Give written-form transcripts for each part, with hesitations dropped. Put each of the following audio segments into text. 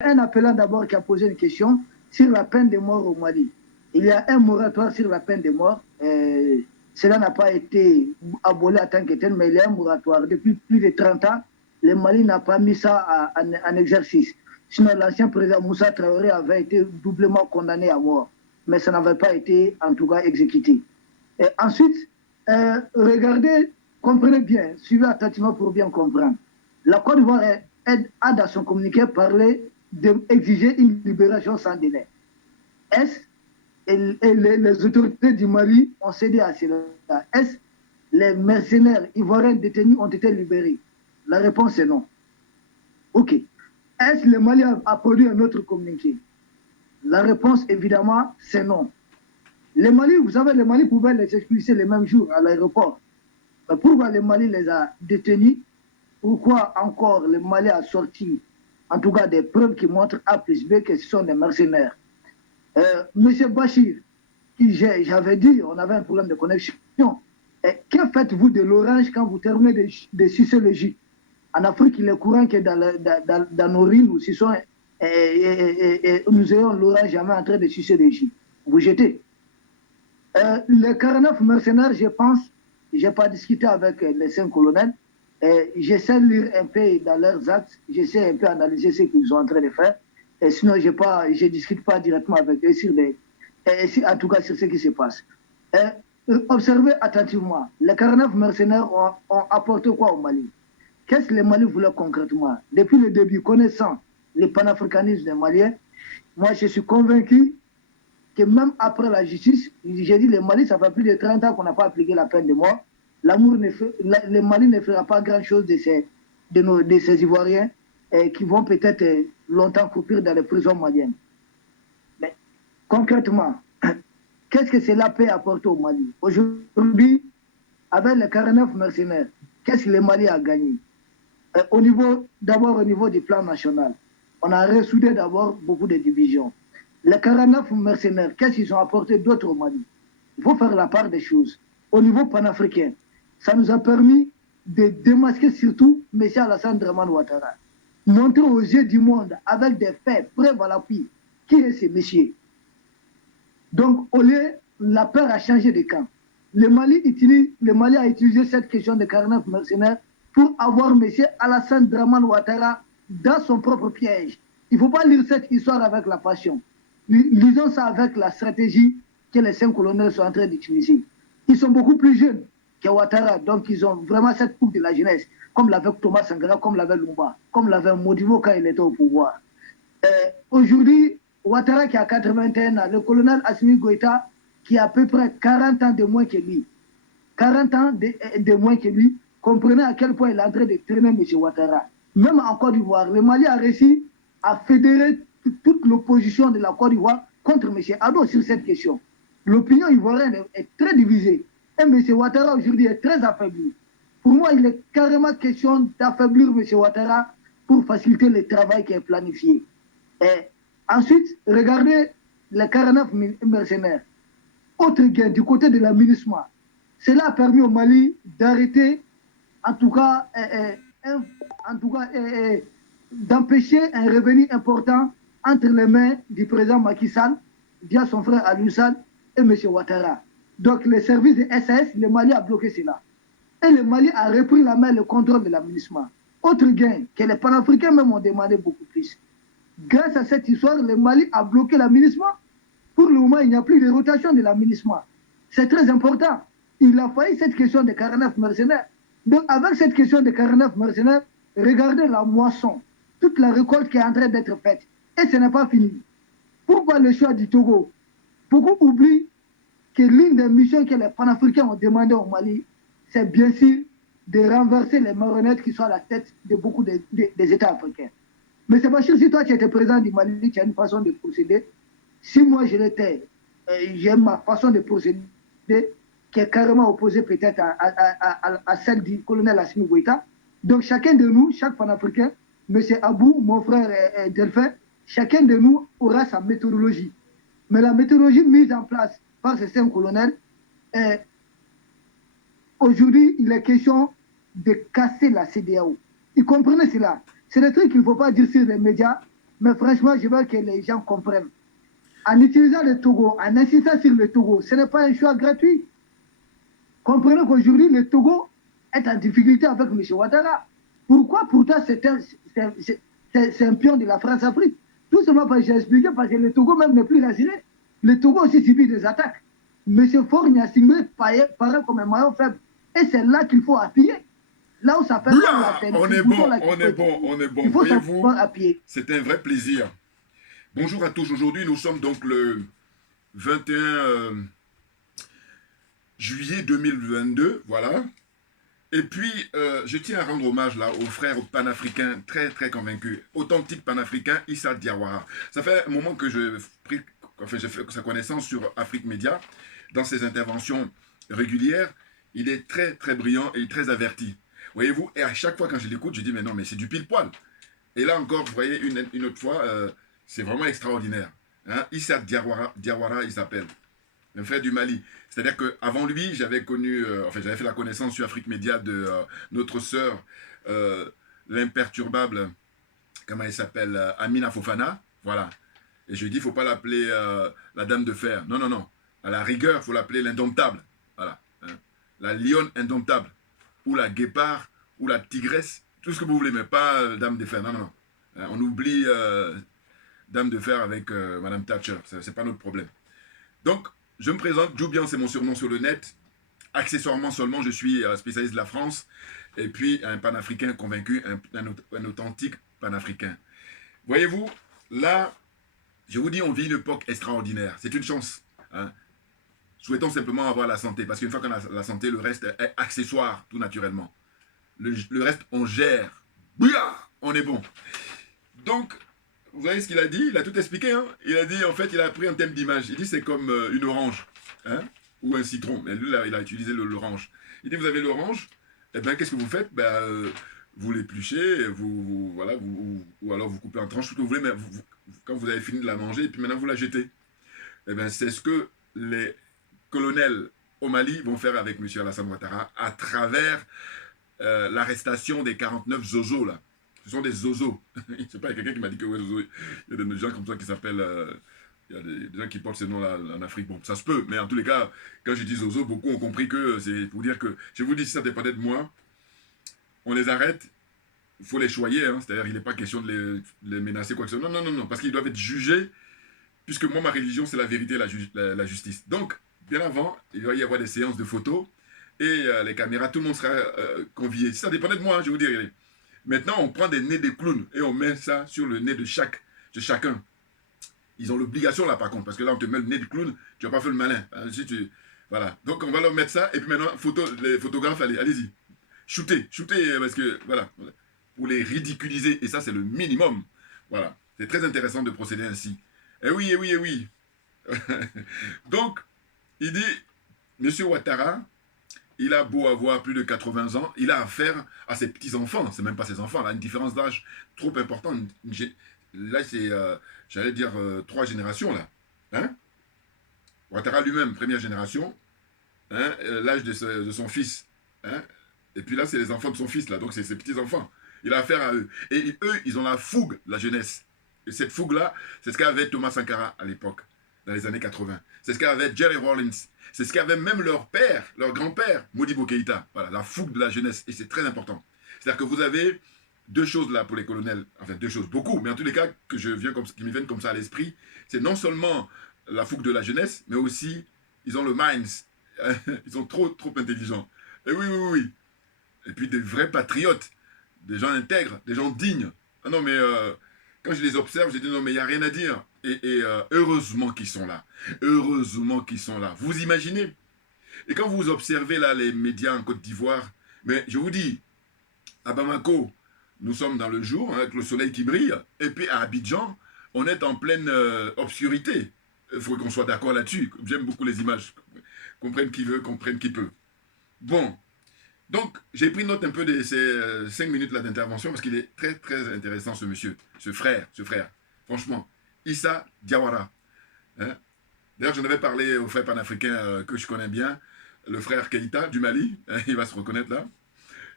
un appelant d'abord qui a posé une question sur la peine de mort au Mali. Il y a un moratoire sur la peine de mort. Cela n'a pas été aboli en tant que tel, mais il y a un moratoire. Depuis plus de 30 ans, le Mali n'a pas mis ça en exercice. Sinon, l'ancien président Moussa Traoré avait été doublement condamné à mort, mais ça n'avait pas été, en tout cas, exécuté. Et ensuite, regardez, comprenez bien, suivez attentivement pour bien comprendre. La Côte d'Ivoire a dans son communiqué parlé d'exiger une libération sans délai. Est-ce et les autorités du Mali ont cédé à cela? Est-ce les mercenaires ivoiriens détenus ont été libérés? La réponse est non. OK. Est-ce que le Mali a produit un autre communiqué? La réponse, évidemment, c'est non. Le Mali, vous savez, le Mali pouvait les expulser le même jour à l'aéroport. Mais pourquoi le Mali les a détenus? Pourquoi encore le Mali a sorti, en tout cas, des preuves qui montrent A plus B que ce sont des mercenaires? Monsieur Bachir, qui j'avais dit, on avait un problème de connexion. Que faites-vous de l'orange quand vous terminez de sucer le jus? En Afrique, il est courant que dans nos riz, nous suçons nous ayons l'orange jamais en train de sucer le jus. Vous jetez. Les 49 mercenaires, je pense, je n'ai pas discuté avec les 5 colonels. J'essaie de lire un peu dans leurs actes, j'essaie un peu d'analyser ce qu'ils sont en train de faire. Et sinon, je ne discute pas directement avec eux en tout cas sur ce qui se passe. Observez attentivement, les 49 mercenaires ont apporté quoi au Mali? Qu'est-ce que les Mali voulaient concrètement? Depuis le début, connaissant le panafricanisme des Maliens, moi je suis convaincu que même après la justice, j'ai dit le Mali, ça fait plus de 30 ans qu'on n'a pas appliqué la peine de mort. Le Mali ne fera pas grand-chose de ces Ivoiriens qui vont peut-être longtemps courir dans les prisons maliennes. Mais concrètement, qu'est-ce que cela peut apporter au Mali? Aujourd'hui, avec les 49 mercenaires, qu'est-ce que le Mali a gagné? D'abord au niveau du plan national, on a ressoudé d'abord beaucoup de divisions. Les 49 mercenaires, qu'est-ce qu'ils ont apporté d'autre au Mali? Il faut faire la part des choses. Au niveau panafricain, ça nous a permis de démasquer surtout M. Alassane Draman Ouattara. Montrer aux yeux du monde, avec des faits, preuves à l'appui, qui est ce monsieur. Donc, au lieu, la peur a changé de camp. Le Mali a utilisé cette question de 49 mercenaires pour avoir M. Alassane Draman Ouattara dans son propre piège. Il ne faut pas lire cette histoire avec la passion. Lisons ça avec la stratégie que les 5 colonels sont en train d'utiliser. Ils sont beaucoup plus jeunes que Ouattara, donc ils ont vraiment cette coupe de la jeunesse, comme l'avait Thomas Sankara, comme l'avait Lumba, comme l'avait Modibo quand il était au pouvoir. Aujourd'hui, Ouattara qui a 81 ans, le colonel Assimi Goïta qui a à peu près 40 ans de moins que lui, 40 ans de moins que lui, comprenez à quel point il est en train de traîner M. Ouattara. Même en Côte d'Ivoire, le Mali a réussi à fédérer toute l'opposition de la Côte d'Ivoire contre M. Ado sur cette question. L'opinion ivoirienne est très divisée. Et M. Ouattara aujourd'hui est très affaibli. Pour moi, il est carrément question d'affaiblir M. Ouattara pour faciliter le travail qui est planifié. Et ensuite, regardez les 49 mercenaires. Autre gain du côté de l'aménagement. Cela a permis au Mali d'arrêter, en tout cas, d'empêcher un revenu important entre les mains du président Macky Sall, via son frère Aliou Sall et M. Ouattara. Donc, les services de SAS, le Mali a bloqué cela. Et le Mali a repris la main le contrôle de l'aménagement. Autre gain que les panafricains même ont demandé beaucoup plus. Grâce à cette histoire, le Mali a bloqué l'aménagement. Pour le moment, il n'y a plus de rotation de l'aménagement. C'est très important. Il a fallu cette question de 49 mercenaires. Donc, avec cette question de 49 mercenaires, regardez la moisson, toute la récolte qui est en train d'être faite. Et ce n'est pas fini. Pourquoi le choix du Togo? Beaucoup oublient que l'une des missions que les panafricains ont demandé au Mali, c'est bien sûr de renverser les marionnettes qui sont à la tête de beaucoup des États africains. Mais c'est pas sûr, si toi tu étais président du Mali, tu as une façon de procéder. Si moi je l'étais, j'ai ma façon de procéder qui est carrément opposée peut-être à celle du colonel Assimi Goïta. Donc chacun de nous, chaque panafricain, M. Abou, mon frère Delphin, chacun de nous aura sa méthodologie. Mais la méthodologie mise en place par ces 5 colonels, aujourd'hui, il est question de casser la CEDEAO. Ils comprennent cela. C'est des trucs qu'il ne faut pas dire sur les médias, Mais franchement, je veux que les gens comprennent. En utilisant le Togo, en insistant sur le Togo, ce n'est pas un choix gratuit. Comprenez qu'aujourd'hui, le Togo est en difficulté avec M. Ouattara. Pourquoi? Pourtant, c'est un pion de la France-Afrique. Tout simplement parce que j'ai expliqué, parce que le Togo même n'est plus rassuré. Le Togo aussi subit des attaques. M. Faure Gnassingbé paraît comme un maillon faible. Et c'est là qu'il faut appuyer. Là où ça fait mal la peine. On est bon, on est bon, on est bon. Il faut savoir appuyer. C'est un vrai plaisir. Bonjour à tous. Aujourd'hui, nous sommes donc le 21 juillet 2022. Voilà. Et puis, je tiens à rendre hommage là aux frères panafricains très très convaincus, authentiques panafricains, Issa Diawara. Ça fait un moment que j'ai fait sa connaissance sur Afrique Média, dans ses interventions régulières. Il est très très brillant et très averti. Voyez-vous, et à chaque fois quand je l'écoute, je dis mais non, mais c'est du pile-poil. Et là encore, vous voyez, une autre fois, c'est vraiment extraordinaire. Hein? Issa Diawara, il s'appelle. Un frère du Mali. C'est-à-dire qu'avant lui, j'avais connu, j'avais fait la connaissance sur Afrique Média de notre sœur, l'imperturbable, comment elle s'appelle, Amina Fofana. Voilà. Et je lui ai dit, il ne faut pas l'appeler la dame de fer. Non, non, non. À la rigueur, il faut l'appeler l'indomptable. Voilà. Hein? La lionne indomptable. Ou la guépard, ou la tigresse. Tout ce que vous voulez, mais pas dame de fer. Non, non, non. Hein? On oublie dame de fer avec Madame Thatcher. Ce n'est pas notre problème. Donc, je me présente, Djoubian, c'est mon surnom sur le net. Accessoirement seulement, je suis spécialiste de la France. Et puis, un panafricain convaincu, un authentique panafricain. Voyez-vous, là, je vous dis, on vit une époque extraordinaire. C'est une chance. Hein. Souhaitons simplement avoir la santé. Parce qu'une fois qu'on a la santé, le reste est accessoire, tout naturellement. Le reste, on gère. Bouya, on est bon. Donc, vous voyez ce qu'il a dit? Il a tout expliqué. Hein? Il a dit, en fait, il a pris un thème d'image. Il dit, c'est comme une orange. Hein? Ou un citron. Mais lui, là, il a utilisé l'orange. Il dit, vous avez l'orange. Eh bien, qu'est-ce que vous faites? Vous l'épluchez, voilà, ou alors vous coupez en tranches, tout ce que vous voulez, mais quand vous avez fini de la manger, et puis maintenant vous la jetez. Eh bien, c'est ce que les colonels au Mali vont faire avec M. Alassane Ouattara à travers l'arrestation des 49 zozos, là. Ce sont des zozos. Je ne sais pas, il y a quelqu'un qui m'a dit que ouais, zozo, il y a des gens comme ça qui s'appellent... il y a des gens qui portent ces noms-là en Afrique. Bon, ça se peut, mais en tous les cas, quand je dis zozo, beaucoup ont compris que c'est pour dire que... Je vous dis, si ça dépendait de moi, on les arrête, il faut les choyer. Hein, c'est-à-dire, il n'est pas question de les menacer, quoi que ce soit. Non, non, non, non, parce qu'ils doivent être jugés, puisque moi, ma religion, c'est la vérité et la justice. Donc, bien avant, il va y avoir des séances de photos, et les caméras, tout le monde sera convié. Si ça dépendait de moi, hein, je vous dirais. Maintenant, on prend des nez de clowns et on met ça sur le nez de chacun. Ils ont l'obligation là par contre, parce que là on te met le nez de clown, tu n'as pas fait le malin. Voilà. Donc on va leur mettre ça, et puis maintenant, les photographes, allez-y. Shootez, parce que, voilà, pour les ridiculiser, et ça c'est le minimum. Voilà. C'est très intéressant de procéder ainsi. Eh oui, eh oui, eh oui. Donc, il dit, Monsieur Ouattara, il a beau avoir plus de 80 ans, il a affaire à ses petits-enfants. C'est même pas ses enfants, là, une différence d'âge trop importante. Là, c'est, j'allais dire, 3 générations, là. Hein? Ouattara lui-même, première génération. Hein? L'âge de son fils. Hein? Et puis là, c'est les enfants de son fils, là. Donc, c'est ses petits-enfants. Il a affaire à eux. Et eux, ils ont la fougue, la jeunesse. Et cette fougue-là, c'est ce qu'avait Thomas Sankara à l'époque, dans les années 80. C'est ce qu'avait Jerry Rawlings. C'est ce qu'avait même leur père, leur grand-père, Modibo Keïta. Voilà, la fougue de la jeunesse. Et c'est très important. C'est-à-dire que vous avez 2 choses là pour les colonels. Enfin, 2 choses, beaucoup. Mais en tous les cas, qui me viennent comme ça à l'esprit, c'est non seulement la fougue de la jeunesse, mais aussi, ils ont le minds. Ils sont trop intelligents. Et oui, oui, oui. Et puis des vrais patriotes. Des gens intègres, des gens dignes. Ah non, mais quand je les observe, je dis non, mais il n'y a rien à dire. Et heureusement qu'ils sont là. Heureusement qu'ils sont là. Vous imaginez? Et quand vous observez là les médias en Côte d'Ivoire, mais je vous dis, à Bamako, nous sommes dans le jour, hein, avec le soleil qui brille, et puis à Abidjan, on est en pleine obscurité. Il faut qu'on soit d'accord là-dessus. J'aime beaucoup les images. Comprenne qui veut, comprenne qui peut. Bon. Donc, j'ai pris note un peu de ces 5 minutes là d'intervention parce qu'il est très très intéressant ce monsieur, ce frère. Franchement, Issa Diawara. Hein? D'ailleurs, j'en avais parlé au frère panafricain que je connais bien, le frère Keïta du Mali, hein, il va se reconnaître là.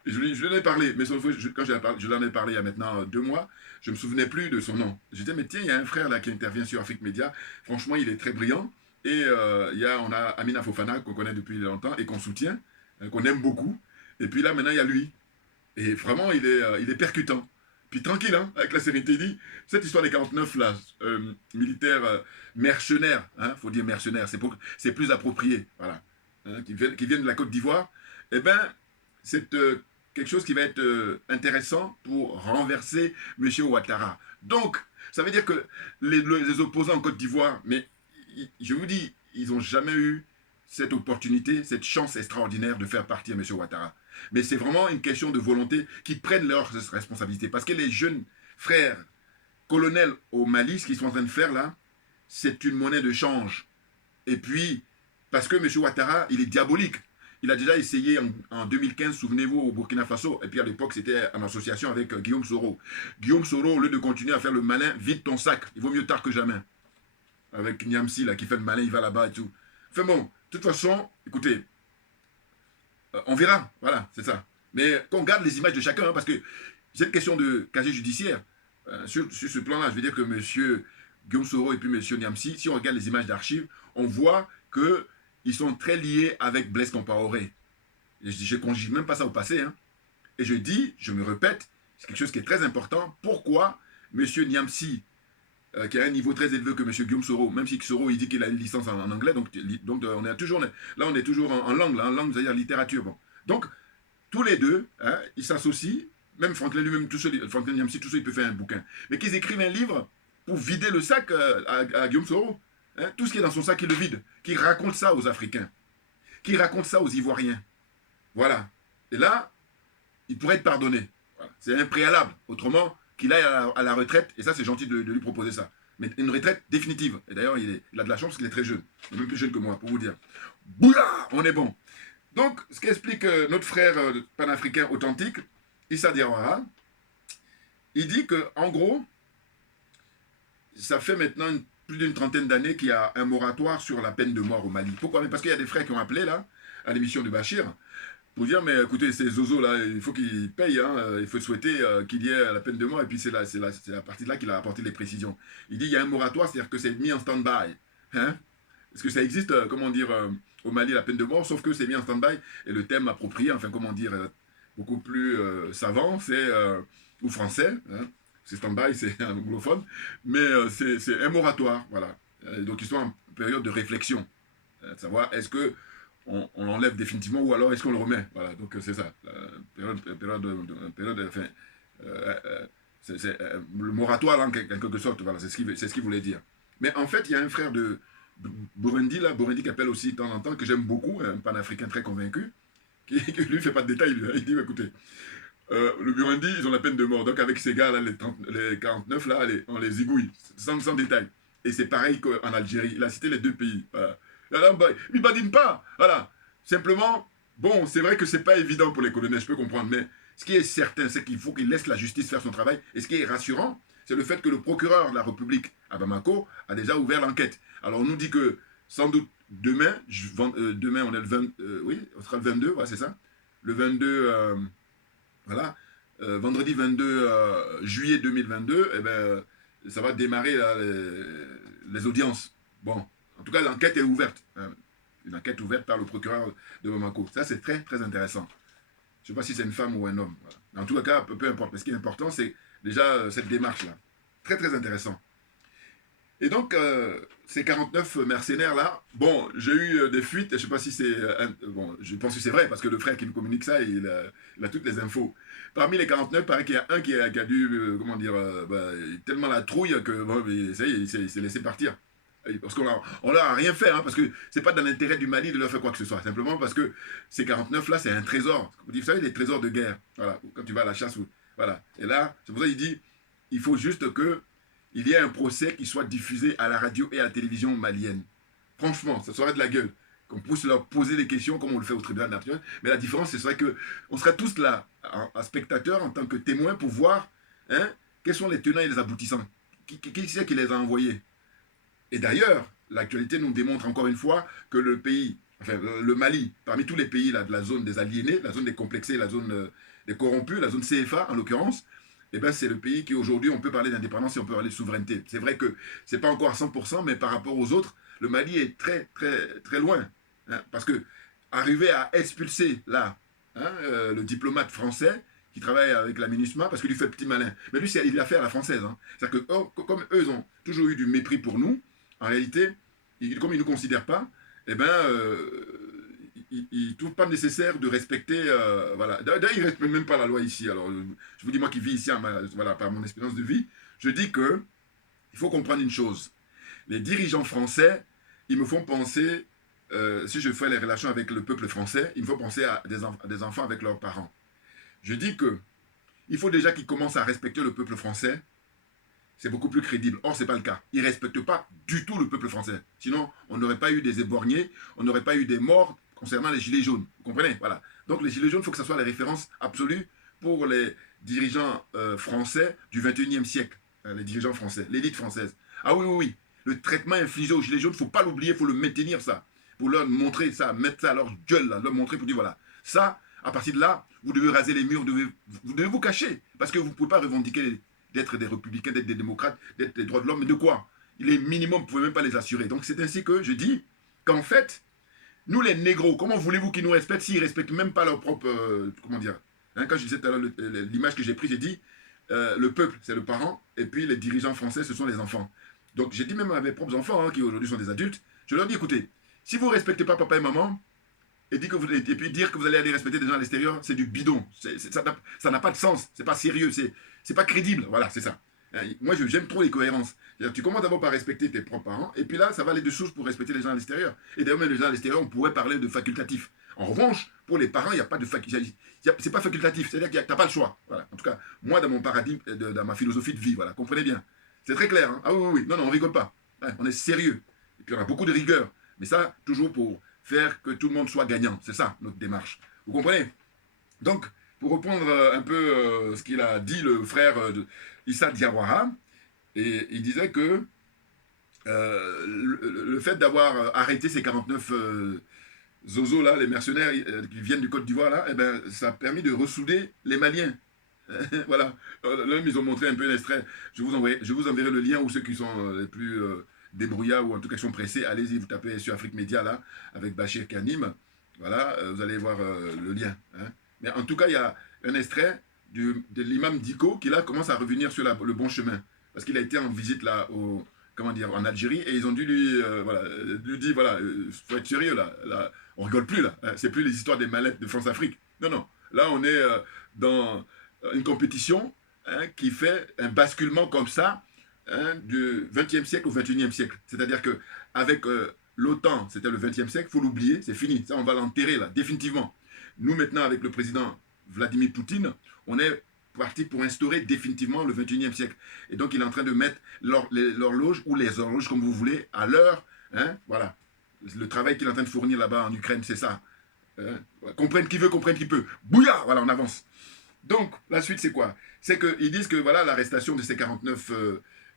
Je lui en ai parlé, mais quand je l'en ai parlé il y a maintenant 2 mois, je ne me souvenais plus de son nom. Je disais, mais tiens, il y a un frère là qui intervient sur Afrique Média. Franchement, il est très brillant. Et on a Amina Fofana qu'on connaît depuis longtemps et qu'on soutient, qu'on aime beaucoup. Et puis là, maintenant, il y a lui. Et vraiment, il est percutant. Puis tranquille, hein, avec la sérénité, il dit, cette histoire des 49 là, militaires mercenaires, hein, faut dire mercenaires, c'est plus approprié, voilà, hein, qui viennent de la Côte d'Ivoire, eh ben, c'est quelque chose qui va être intéressant pour renverser M. Ouattara. Donc, ça veut dire que les opposants en Côte d'Ivoire, mais je vous dis, ils n'ont jamais eu cette opportunité, cette chance extraordinaire de faire partir M. Ouattara. Mais c'est vraiment une question de volonté qui prennent leurs responsabilités. Parce que les jeunes frères colonels au Mali, ce qu'ils sont en train de faire là, c'est une monnaie de change. Et puis, parce que M. Ouattara, il est diabolique. Il a déjà essayé en 2015, souvenez-vous, au Burkina Faso. Et puis à l'époque, c'était en association avec Guillaume Soro. Guillaume Soro, au lieu de continuer à faire le malin, vide ton sac. Il vaut mieux tard que jamais. Avec Niamsi, là, qui fait le malin, il va là-bas et tout. Enfin bon, de toute façon, écoutez, on verra, voilà, c'est ça. Mais qu'on garde les images de chacun, hein, parce que cette question de casier judiciaire, sur ce plan-là, je veux dire que M. Guillaume Soro et puis M. Niamsi, si on regarde les images d'archives, on voit qu'ils sont très liés avec Blaise Compaoré. Je ne conjugue même pas ça au passé. Hein. Et je dis, je me répète, c'est quelque chose qui est très important. Pourquoi M. Niamsi, qui a un niveau très élevé que M. Guillaume Soro, même si Soro il dit qu'il a une licence en anglais, donc on est toujours en langue, là, en langue, c'est-à-dire littérature. Bon. Donc, tous les deux, hein, ils s'associent, même Franklin lui-même, Franklin Niamsi, tout seul, il peut faire un bouquin. Mais qu'ils écrivent un livre pour vider le sac à Guillaume Soro. Hein, tout ce qui est dans son sac, il le vide. Qu'il raconte ça aux Africains. Qu'il raconte ça aux Ivoiriens. Voilà. Et là, il pourrait être pardonné. Voilà. C'est un préalable. Autrement, qu'il aille à la retraite, et ça c'est gentil de lui proposer ça. Mais une retraite définitive. Et d'ailleurs, il a de la chance parce qu'il est très jeune. Il est même plus jeune que moi, pour vous dire. Bouya, on est bon. Donc, ce qu'explique notre frère panafricain authentique, Issa Diawara, il dit que, en gros, ça fait maintenant plus d'une trentaine d'années qu'il y a un moratoire sur la peine de mort au Mali. Pourquoi? Parce qu'il y a des frères qui ont appelé là, à l'émission de Bachir, pour dire, mais écoutez, ces zozos là, il faut qu'ils payent, hein, il faut souhaiter qu'il y ait la peine de mort, et puis c'est la partie de là qu'il a apporté les précisions. Il dit, il y a un moratoire, c'est-à-dire que c'est mis en stand-by. Hein? Est-ce que ça existe, comment dire, au Mali, la peine de mort, sauf que c'est mis en stand-by, et le thème approprié, enfin, comment dire, beaucoup plus savant, c'est, ou français, hein? C'est stand-by, c'est un anglophone, mais c'est un moratoire, voilà. Donc ils sont en période de réflexion, de savoir est-ce que on l'enlève définitivement ou alors est-ce qu'on le remet. Voilà, donc c'est ça. Enfin, le moratoire en quelque sorte, voilà, c'est ce qu'il voulait dire. Mais en fait, il y a un frère de Burundi, là, Burundi qui appelle aussi de temps en temps, que j'aime beaucoup, un panafricain très convaincu, qui lui fait pas de détails, lui, hein. Il dit, écoutez, le Burundi, ils ont la peine de mort. Donc avec ces gars, là, les 49, là, on les zigouille, sans détail. Et c'est pareil qu'en Algérie. Il a cité les deux pays. Voilà. Il ne badine pas. Voilà. Simplement, bon, c'est vrai que c'est pas évident pour les colonels, je peux comprendre, mais ce qui est certain, c'est qu'il faut qu'ils laissent la justice faire son travail. Et ce qui est rassurant, c'est le fait que le procureur de la République à Bamako a déjà ouvert l'enquête. Alors on nous dit que sans doute demain, demain on est le 20, oui, on sera le 22, voilà, c'est ça. Le 22, voilà, vendredi 22 juillet 2022, eh ben, ça va démarrer là, les audiences. Bon, en tout cas, l'enquête est ouverte. Hein. Une enquête ouverte par le procureur de Bamako. Ça, c'est très, très intéressant. Je ne sais pas si c'est une femme ou un homme. Voilà. En tout cas, peu importe. Mais ce qui est important, c'est déjà cette démarche-là. Très, très intéressant. Et donc, ces 49 mercenaires-là, bon, j'ai eu des fuites, je ne sais pas si c'est... bon, je pense que c'est vrai, parce que le frère qui me communique ça, il a toutes les infos. Parmi les 49, il paraît qu'il y a un qui a dû, comment dire, tellement la trouille que, bon, ça y est, il s'est laissé partir. Parce qu'on leur a rien fait, hein, parce que c'est pas dans l'intérêt du Mali de leur faire quoi que ce soit. Simplement parce que ces 49-là, c'est un trésor. Vous savez, les trésors de guerre. Voilà, quand tu vas à la chasse. Voilà. Et là, c'est pour ça qu'il dit, il faut juste que il y ait un procès qui soit diffusé à la radio et à la télévision malienne. Franchement, ça serait de la gueule. Qu'on puisse leur poser des questions comme on le fait au tribunal national. Mais la différence, ce serait qu'on serait tous là, en spectateurs, en tant que témoins, pour voir hein, quels sont les tenants et les aboutissants. Qui c'est qui les a envoyés? Et d'ailleurs, l'actualité nous démontre encore une fois que le pays, enfin le Mali, parmi tous les pays là, de la zone des aliénés, la zone des complexés, la zone des corrompus, la zone CFA en l'occurrence, eh ben, c'est le pays qui aujourd'hui, on peut parler d'indépendance et on peut parler de souveraineté. C'est vrai que ce n'est pas encore à 100%, mais par rapport aux autres, le Mali est très, très, très loin. Hein, parce que arriver à expulser là, hein, le diplomate français qui travaille avec la MINUSMA, parce qu'il lui fait petit malin. Mais lui, il a fait à la française. Hein. C'est-à-dire que comme eux, ils ont toujours eu du mépris pour nous, en réalité, comme ils ne nous considèrent pas, eh ben, ils ne trouvent pas nécessaire de respecter. Voilà. D'ailleurs, ils ne respectent même pas la loi ici. Alors, je vous dis, moi qui vis ici, voilà, par mon expérience de vie, je dis que il faut comprendre une chose. Les dirigeants français, ils me font penser, si je fais les relations avec le peuple français, il me faut penser à des enfants avec leurs parents. Je dis que il faut déjà qu'ils commencent à respecter le peuple français. C'est beaucoup plus crédible. Or, ce n'est pas le cas. Ils ne respectent pas du tout le peuple français. Sinon, on n'aurait pas eu des éborgnés, on n'aurait pas eu des morts concernant les gilets jaunes. Vous comprenez? Voilà. Donc, les gilets jaunes, il faut que ce soit la référence absolue pour les dirigeants français du 21e siècle. Les dirigeants français, l'élite française. Ah oui, oui, oui. Le traitement infligé aux gilets jaunes, il ne faut pas l'oublier, il faut le maintenir, ça. Pour leur montrer ça, mettre ça à leur gueule, là, leur montrer pour dire, voilà. Ça, à partir de là, vous devez raser les murs, vous devez vous cacher. Parce que vous ne pouvez pas revendiquer d'être des républicains, d'être des démocrates, d'être des droits de l'homme, mais de quoi? Les minimums, vous ne pouvez même pas les assurer. Donc c'est ainsi que je dis qu'en fait, nous les négros, comment voulez-vous qu'ils nous respectent s'ils ne respectent même pas leur propre... comment dire, hein, quand je disais tout à l'heure l'image que j'ai prise, j'ai dit, le peuple, c'est le parent, et puis les dirigeants français, ce sont les enfants. Donc j'ai dit même à mes propres enfants, hein, qui aujourd'hui sont des adultes, je leur dis, écoutez, si vous ne respectez pas papa et maman, et puis dire que vous allez aller respecter des gens à l'extérieur, c'est du bidon. Ça n'a pas de sens. C'est pas sérieux. C'est pas crédible. Voilà, c'est ça. Moi, j'aime trop les cohérences. Tu commences d'abord par respecter tes propres parents, et puis là, ça va aller de source pour respecter les gens à l'extérieur. Et d'ailleurs, même les gens à l'extérieur, on pourrait parler de facultatif. En revanche, pour les parents, il n'y a pas de facultatif. C'est pas facultatif. C'est-à-dire que tu n'as pas le choix. Voilà. En tout cas, moi, dans mon paradigme, dans ma philosophie de vie, voilà. Comprenez bien. C'est très clair. Hein. Ah oui, oui, oui. Non, non, on rigole pas. Ouais, on est sérieux. Et puis, on a beaucoup de rigueur. Mais ça, toujours pour faire que tout le monde soit gagnant. C'est ça, notre démarche. Vous comprenez? Donc, pour reprendre un peu ce qu'il a dit le frère Issa Diawara, et il disait que le fait d'avoir arrêté ces 49 zozos, là, les mercenaires qui viennent du Côte d'Ivoire, là, eh ben, ça a permis de ressouder les Maliens. Voilà. Là, ils ont montré un peu un extrait. Je vous enverrai le lien, ou ceux qui sont les plus... débrouillards ou en tout cas qui sont pressés, allez-y, vous tapez sur Afrique Média là, avec Bachir qui anime, voilà, vous allez voir le lien. Hein. Mais en tout cas, il y a un extrait de l'imam Diko qui là commence à revenir sur le bon chemin. Parce qu'il a été en visite là, en Algérie, et ils ont dû lui dire, voilà, faut être sérieux là, on rigole plus là, hein, c'est plus les histoires des mallettes de France-Afrique. Non, non, là on est dans une compétition hein, qui fait un basculement comme ça, hein, du 20e siècle au 21e siècle. C'est-à-dire qu'avec l'OTAN, c'était le 20e siècle, il faut l'oublier, c'est fini. Ça, on va l'enterrer là, définitivement. Nous, maintenant, avec le président Vladimir Poutine, on est parti pour instaurer définitivement le 21e siècle. Et donc, il est en train de mettre l'horloge, ou les horloges, comme vous voulez, à l'heure. Hein, voilà. Le travail qu'il est en train de fournir là-bas en Ukraine, c'est ça. Comprenne qui veut, comprenne qui peut. Bouya. Voilà, on avance. Donc, la suite, c'est quoi? C'est qu'ils disent que voilà, l'arrestation de ces 49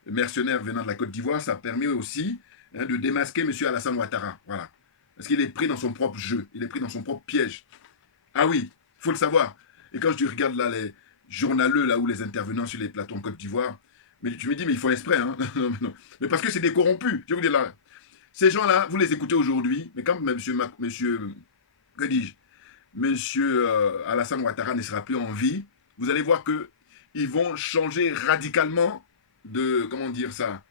mercenaires venant de la Côte d'Ivoire, ça permet aussi hein, de démasquer M. Alassane Ouattara. Voilà. Parce qu'il est pris dans son propre jeu, il est pris dans son propre piège. Ah oui, il faut le savoir. Et quand je regarde là les journaleux, là, ou les intervenants sur les plateaux en Côte d'Ivoire, mais tu me dis, mais ils font exprès, hein. Non. Mais parce que c'est des corrompus. Je vais vous dire là, ces gens-là, vous les écoutez aujourd'hui, mais quand que dis-je, monsieur Alassane Ouattara ne sera plus en vie, vous allez voir qu'ils vont changer radicalement de, comment dire ça,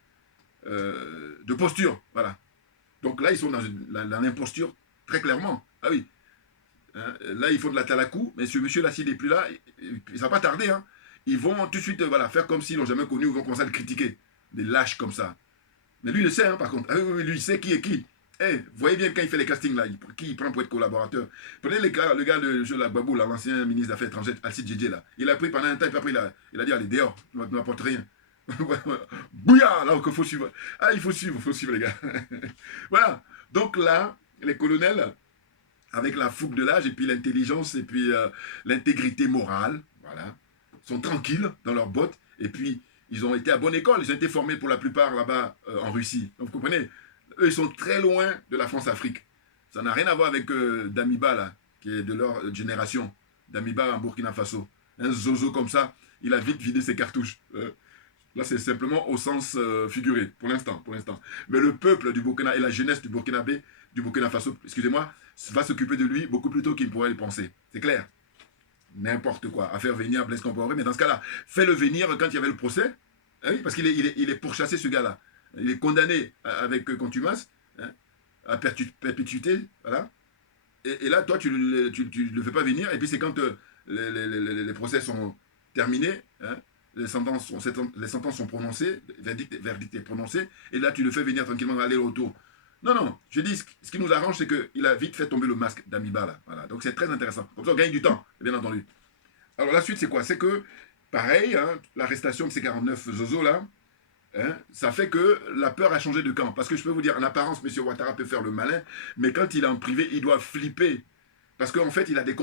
de posture, voilà. Donc là, ils sont dans l'imposture, très clairement. Ah oui. Hein, là, ils font de la talakou, mais ce monsieur-là, s'il n'est plus là, ça va pas tarder, hein. Ils vont tout de suite voilà, faire comme s'ils l'ont jamais connu, ils vont commencer à le critiquer. Des lâches comme ça. Mais lui, il le sait, hein, par contre. Ah oui, lui, il sait qui est qui. Hey, vous voyez bien quand il fait les castings, là, qui il prend pour être collaborateur. Prenez le gars de jeu, la Babou, l'ancien ministre des Affaires étrangères, Alcide Djedje, là. Il a pris pendant un temps, et puis après, il a dit, allez, dehors, tu ne m'apportes rien. Bouya, là, il faut suivre. Ah, il faut suivre, les gars. Voilà. Donc là, les colonels, avec la fougue de l'âge, et puis l'intelligence, et puis l'intégrité morale, voilà, sont tranquilles dans leurs bottes, et puis ils ont été à bonne école, ils ont été formés pour la plupart là-bas en Russie. Donc vous comprenez, eux ils sont très loin de la France-Afrique. Ça n'a rien à voir avec Damiba là, qui est de leur génération. Damiba en Burkina Faso. un zozo comme ça, il a vite vidé ses cartouches. Là, c'est simplement au sens figuré, pour l'instant, pour l'instant. Mais le peuple du Burkina et la jeunesse du Burkinabé, du Burkina Faso, excusez-moi, va s'occuper de lui beaucoup plus tôt qu'il pourrait le penser. C'est clair. N'importe quoi. À faire venir Blaise Compaoré, mais dans ce cas-là, fais-le venir quand il y avait le procès. Hein, oui, parce qu'il est pourchassé, ce gars-là. Il est condamné avec contumace, hein, à perpétuité, voilà. Et là, toi, tu le fais pas venir, et puis c'est quand les procès sont terminés, hein, les sentences sont prononcées, verdict est prononcé, et là, tu le fais venir tranquillement aller-retour. Non, non, je dis, ce qui nous arrange, c'est qu'il a vite fait tomber le masque d'Amiba, là. Voilà. Donc, c'est très intéressant. Comme ça, on gagne du temps, bien entendu. Alors, la suite, c'est quoi? C'est que, pareil, hein, l'arrestation de ces 49 Zozo, là, hein, ça fait que la peur a changé de camp. Parce que je peux vous dire, en apparence, M. Ouattara peut faire le malin, mais quand il est en privé, il doit flipper. Parce qu'en fait, il a les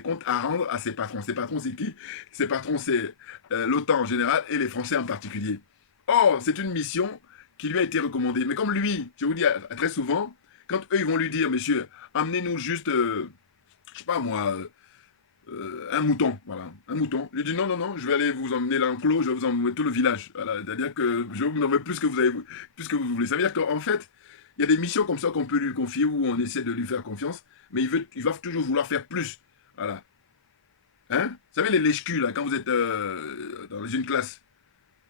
comptes à rendre à ses patrons. Ses patrons, c'est qui? Ses patrons, c'est l'OTAN en général et les Français en particulier. Or, c'est une mission qui lui a été recommandée. Mais comme lui, je vous dis très souvent, quand eux, ils vont lui dire, monsieur, amenez-nous juste, je sais pas moi, un mouton, voilà, un mouton. Il dit non, non, non, je vais aller vous emmener l'enclos, je vais vous emmener tout le village. Voilà, c'est-à-dire que je vais vous emmener plus que vous voulez. Ça veut dire qu'en fait, il y a des missions comme ça qu'on peut lui confier où on essaie de lui faire confiance, mais il va toujours vouloir faire plus. Voilà. Hein? Vous savez, les lèche-culs, là, quand vous êtes dans une classe,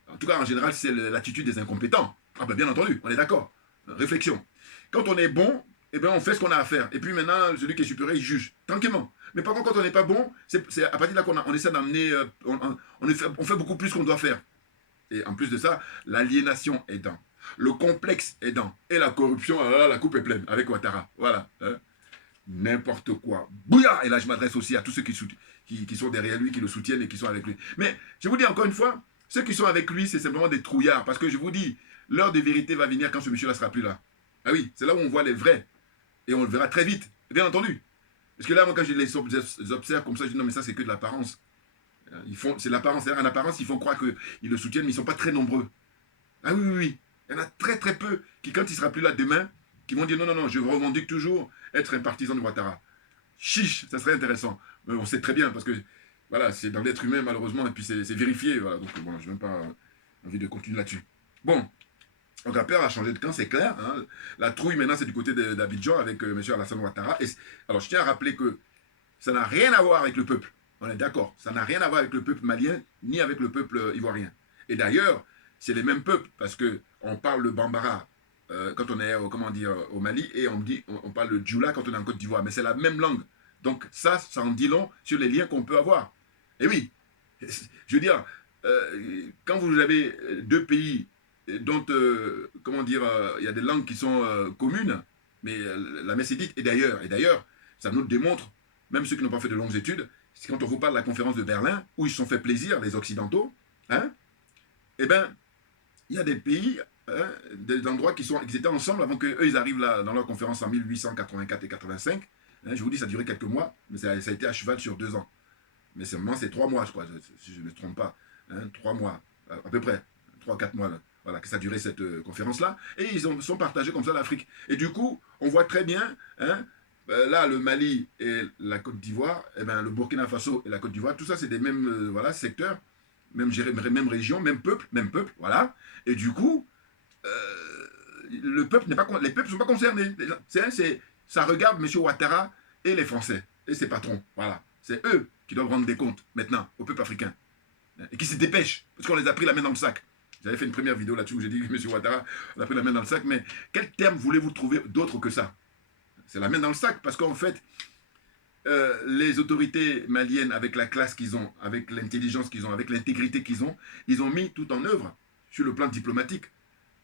en tout cas, en général, c'est l'attitude des incompétents. Ah ben, bien entendu, on est d'accord. Réflexion. Quand on est bon, eh ben, on fait ce qu'on a à faire. Et puis maintenant, celui qui est supérieur, il juge. Tranquillement. Mais par contre, quand on n'est pas bon, c'est à partir de là qu'on essaie d'amener... on fait beaucoup plus qu'on doit faire. Et en plus de ça, l'aliénation aidant. Le complexe aidant. Et la corruption, alors là, la coupe est pleine avec Ouattara. Voilà. Hein? N'importe quoi. Bouya! Et là, je m'adresse aussi à tous ceux qui sont derrière lui, qui le soutiennent et qui sont avec lui. Mais je vous dis encore une fois, ceux qui sont avec lui, c'est simplement des trouillards. Parce que je vous dis, l'heure de vérité va venir quand ce monsieur-là sera plus là. Ah oui, c'est là où on voit les vrais. Et on le verra très vite, bien entendu. Parce que là, moi, quand je les observe comme ça, je dis non, mais ça, c'est que de l'apparence. C'est l'apparence. En apparence, ils font croire qu'ils le soutiennent, mais ils ne sont pas très nombreux. Ah oui, oui, oui. Il y en a très, très peu qui, quand il ne sera plus là demain, qui vont dire non, non, non, je revendique toujours être un partisan de Ouattara. Chiche, ça serait intéressant. Mais on sait très bien, parce que voilà, c'est dans l'être humain, malheureusement, et puis c'est vérifié. Voilà, donc bon, je n'ai même pas envie de continuer là-dessus. Bon. Donc la peur a changé de camp, c'est clair. Hein. La trouille, maintenant, c'est du côté d'Abidjan avec M. Alassane Ouattara. Alors, je tiens à rappeler que ça n'a rien à voir avec le peuple. On est d'accord. Ça n'a rien à voir avec le peuple malien, ni avec le peuple ivoirien. Et d'ailleurs, c'est les mêmes peuples, parce qu'on parle le bambara quand on est au Mali, et on parle le djoula quand on est en Côte d'Ivoire. Mais c'est la même langue. Donc ça en dit long sur les liens qu'on peut avoir. Et oui, je veux dire, quand vous avez deux pays dont, il y a des langues qui sont communes, mais la messe est dite. Et d'ailleurs, ça nous démontre, même ceux qui n'ont pas fait de longues études, c'est quand on vous parle de la conférence de Berlin, où ils se sont fait plaisir, les Occidentaux, hein, eh bien, il y a des pays, hein, des endroits qui étaient ensemble avant qu'eux, ils arrivent là, dans leur conférence en 1884 et 85. Hein, je vous dis, ça a duré quelques mois, mais ça a été à cheval sur 2 ans. Mais c'est 3 mois, je crois, si je ne me trompe pas. Hein, 3 mois, à peu près, 3-4 mois, là. Voilà, que ça a duré cette conférence-là. Et ils sont partagés comme ça l'Afrique. Et du coup, on voit très bien, hein, là, le Mali et la Côte d'Ivoire, eh ben, le Burkina Faso et la Côte d'Ivoire, tout ça, c'est des mêmes voilà, secteurs, même région, même peuple, voilà. Et du coup, les peuples ne sont pas concernés. Ça regarde M. Ouattara et les Français et ses patrons. Voilà. C'est eux qui doivent rendre des comptes maintenant au peuple africain. Et qui se dépêchent, parce qu'on les a pris la main dans le sac. J'avais fait une première vidéo là-dessus où j'ai dit que M. Ouattara a pris la main dans le sac, mais quel terme voulez-vous trouver d'autre que ça? C'est la main dans le sac, parce qu'en fait, les autorités maliennes, avec la classe qu'ils ont, avec l'intelligence qu'ils ont, avec l'intégrité qu'ils ont, ils ont mis tout en œuvre sur le plan diplomatique.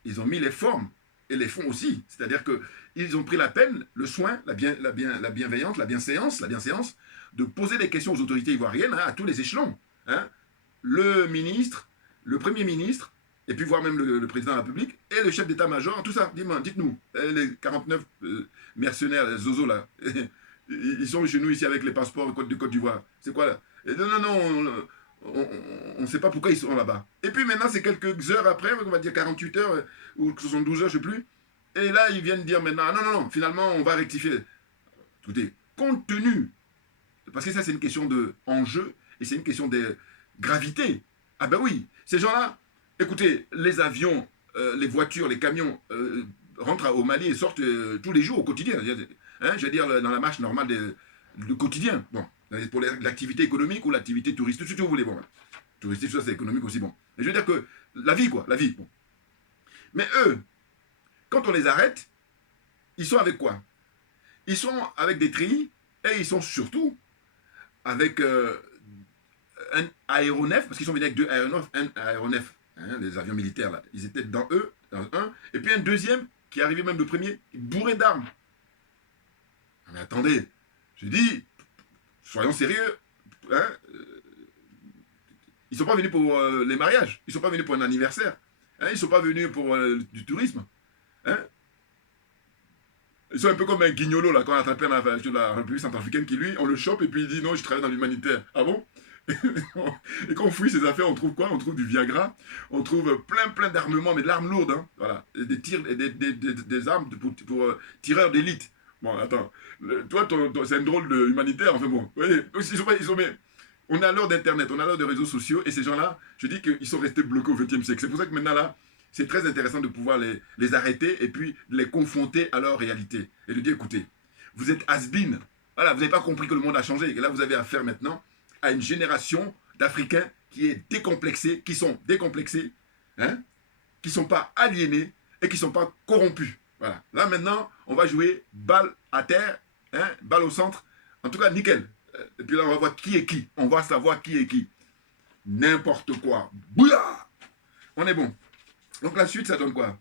Ils ont mis les formes et les fonds aussi. C'est-à-dire qu'ils ont pris la peine, le soin, la bienveillance, la bienséance, de poser des questions aux autorités ivoiriennes, hein, à tous les échelons. Hein. Le ministre, le premier ministre, et puis voire même le président de la République, et le chef d'état-major, tout ça, dites-nous, les 49 mercenaires, les Zozo là, ils sont chez nous ici avec les passeports de Côte d'Ivoire. C'est quoi là? Et non, on ne sait pas pourquoi ils sont là-bas. Et puis maintenant, c'est quelques heures après, on va dire 48 heures, ou 72 heures, je ne sais plus, et là, ils viennent dire maintenant, non, finalement, on va rectifier. Écoutez, compte tenu, parce que ça, c'est une question d'enjeu et c'est une question de gravité. Ah ben oui, ces gens-là, écoutez, les avions, les voitures, les camions rentrent au Mali et sortent tous les jours au quotidien. Hein, je veux dire, dans la marche normale du quotidien. Bon, pour l'activité économique ou l'activité touristique, tout ce que vous voulez. Bon, touristique, ça c'est économique aussi. Bon. Et je veux dire que la vie, quoi, la vie. Bon. Mais eux, quand on les arrête, ils sont avec quoi? Ils sont avec des trilles et ils sont surtout avec un aéronef, parce qu'ils sont venus avec deux aéronefs, un aéronef, hein, les avions militaires là, ils étaient dans eux, dans un, et puis un deuxième qui arrivait même le premier, bourré d'armes. Mais attendez, je dis, soyons sérieux, hein, ils ne sont pas venus pour les mariages, ils ne sont pas venus pour un anniversaire, hein, ils ne sont pas venus pour du tourisme. Hein. Ils sont un peu comme un guignolo là, quand on attrape la République centrafricaine qui lui, on le chope et puis il dit non, je travaille dans l'humanitaire. Ah bon? Et quand on fouille ces affaires, on trouve quoi? On trouve du Viagra, on trouve plein d'armements, mais de l'arme lourde, hein, voilà, et des tirs, et des armes pour tireurs d'élite. Bon, attends, toi, c'est un drôle de humanitaire, enfin bon, vous voyez, mais on a l'heure d'Internet, on a l'heure de réseaux sociaux, et ces gens-là, je dis qu'ils sont restés bloqués au XXe siècle. C'est pour ça que maintenant, là, c'est très intéressant de pouvoir les arrêter et puis de les confronter à leur réalité. Et de dire, écoutez, vous êtes has-been, voilà, vous n'avez pas compris que le monde a changé, et là, vous avez affaire maintenant à une génération d'Africains qui est décomplexée, qui sont décomplexés, hein, qui ne sont pas aliénés et qui ne sont pas corrompus. Voilà. Là, maintenant, on va jouer balle à terre, hein, balle au centre. En tout cas, nickel. Et puis là, on va voir qui est qui. On va savoir qui est qui. N'importe quoi. Bouya! On est bon. Donc la suite, ça donne quoi?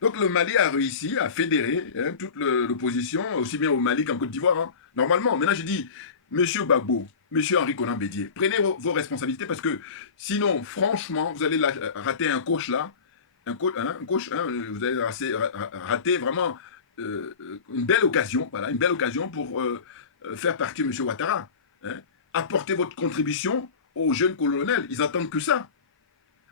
Donc le Mali a réussi à fédérer hein, toute l'opposition, aussi bien au Mali qu'en Côte d'Ivoire. Hein. Normalement, maintenant je dis, Monsieur Gbagbo, Monsieur Henri Konan Bédié, prenez vos responsabilités parce que sinon, franchement, vous allez rater un coach là, un coach, hein, vous allez rater vraiment une belle occasion, voilà, une belle occasion pour faire partir Monsieur Ouattara. Hein. Apportez votre contribution aux jeunes colonels, ils attendent que ça.